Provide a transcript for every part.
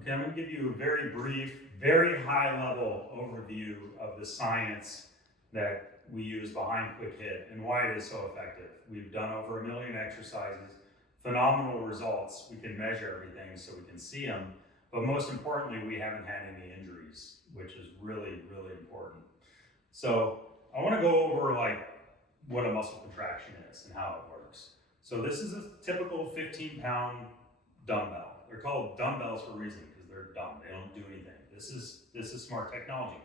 Okay, I'm going to give you a very brief, very high-level overview of the science that we use behind QuickHIT and why it is so effective. We've done over 1 million exercises, phenomenal results. We can measure everything so we can see them, but most importantly, we haven't had any injuries, which is really, really important. So I want to go over what a muscle contraction is and how it works. So this is a typical 15-pound dumbbell. They're called dumbbells for a reason because they're dumb. They don't do anything. This is smart technology.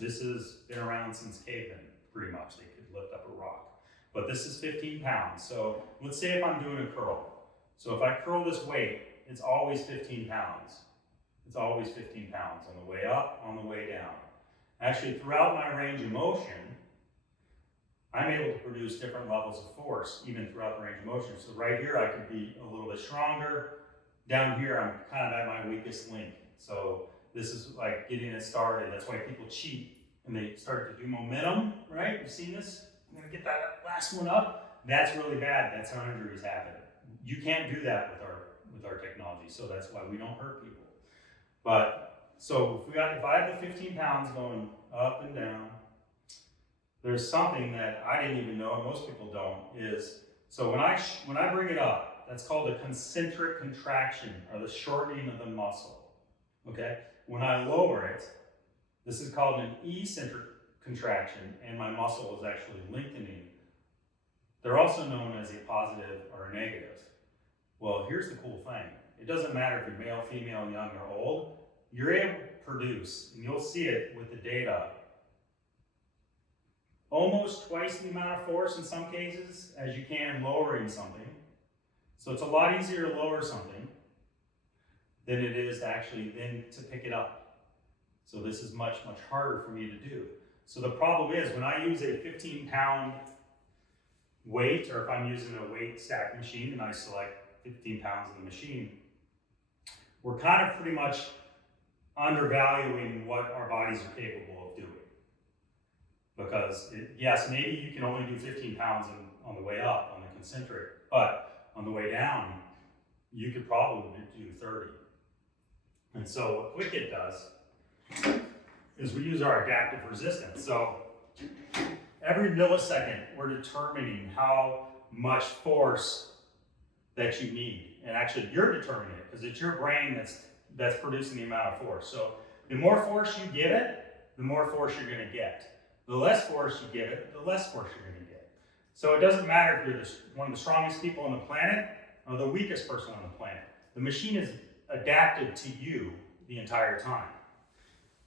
This has been around since cavemen, pretty much. They could lift up a rock. But this is 15 pounds. So let's say if I'm doing a curl. So if I curl this weight, it's always 15 pounds. It's always 15 pounds on the way up, on the way down. Actually, throughout my range of motion, I'm able to produce different levels of force, even throughout the range of motion. So right here, I could be a little bit stronger. Down here, I'm kind of at my weakest link. So this is like getting it started. That's why people cheat and they start to do momentum, right? You've seen this? I'm gonna get that last one up. That's really bad. That's how injuries happen. You can't do that with our technology. So that's why we don't hurt people. But so if I have the 15 pounds going up and down, there's something that I didn't even know, and most people don't, is, so when I bring it up, that's called a concentric contraction, or the shortening of the muscle, okay? When I lower it, this is called an eccentric contraction, and my muscle is actually lengthening. They're also known as a positive or a negative. Well, here's the cool thing. It doesn't matter if you're male, female, young, or old. You're able to produce, and you'll see it with the data, almost twice the amount of force in some cases as you can lowering something. So it's a lot easier to lower something than it is actually to pick it up. So this is much, much harder for me to do. So the problem is when I use a 15-pound weight, or if I'm using a weight stack machine and I select 15 pounds in the machine, we're kind of pretty much undervaluing what our bodies are capable of doing. Because yes, maybe you can only do 15 pounds on the way up on the concentric, but on the way down, you could probably do 30. And so what QuickHIT does is we use our adaptive resistance. So every millisecond, we're determining how much force that you need. And actually, you're determining it because it's your brain that's producing the amount of force. So the more force you give it, the more force you're going to get. The less force you give it, the less force you're going to get. So it doesn't matter if you're one of the strongest people on the planet or the weakest person on the planet. The machine is adapted to you the entire time.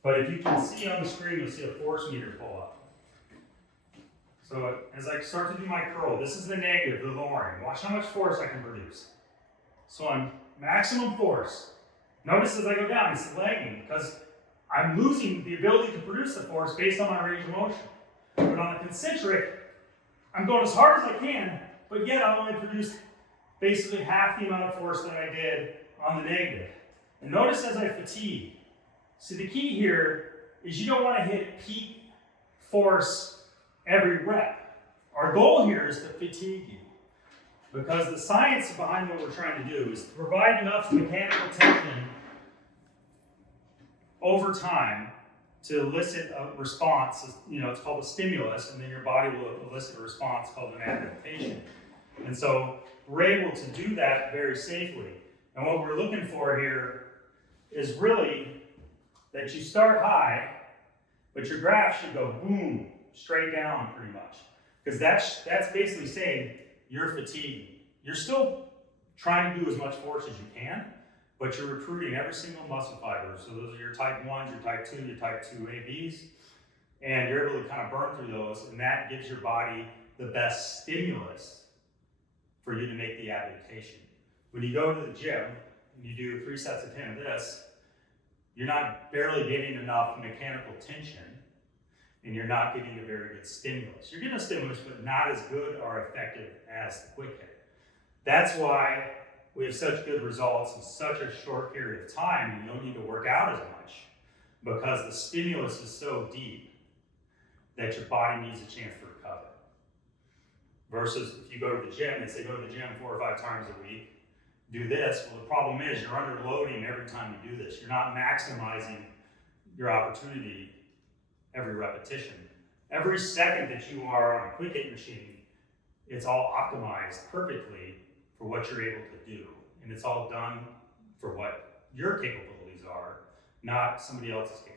But if you can see on the screen, you'll see a force meter pull up. So as I start to do my curl, this is the negative, the lowering. Watch how much force I can produce. So I'm maximum force. Notice as I go down, it's lagging because I'm losing the ability to produce the force based on my range of motion. But on the concentric, I'm going as hard as I can, but yet I only produced basically half the amount of force that I did on the negative. And notice as I fatigue. See, the key here is you don't want to hit peak force every rep. Our goal here is to fatigue you. Because the science behind what we're trying to do is to provide enough mechanical tension over time to elicit a response. It's called a stimulus, and then your body will elicit a response called an adaptation. And so we're able to do that very safely. And what we're looking for here is really that you start high, but your graph should go boom, straight down pretty much. Because that's basically saying you're fatigued. You're still trying to do as much force as you can, but you're recruiting every single muscle fiber. So those are your type 1s, your type 2, your type 2ABs, and you're able to kind of burn through those, and that gives your body the best stimulus for you to make the adaptation. When you go to the gym and you do 3 sets of 10 of this, you're not barely getting enough mechanical tension, and you're not getting a very good stimulus. You're getting a stimulus, but not as good or effective as the QuickHIT. That's why we have such good results in such a short period of time, and you don't need to work out as much because the stimulus is so deep that your body needs a chance to recover. Versus if you go to the gym, they say go to the gym 4 or 5 times a week. do this. Well, the problem is you're underloading every time you do this. You're not maximizing your opportunity every repetition. Every second that you are on a QuickHIT machine, it's all optimized perfectly for what you're able to do. And it's all done for what your capabilities are, not somebody else's capabilities.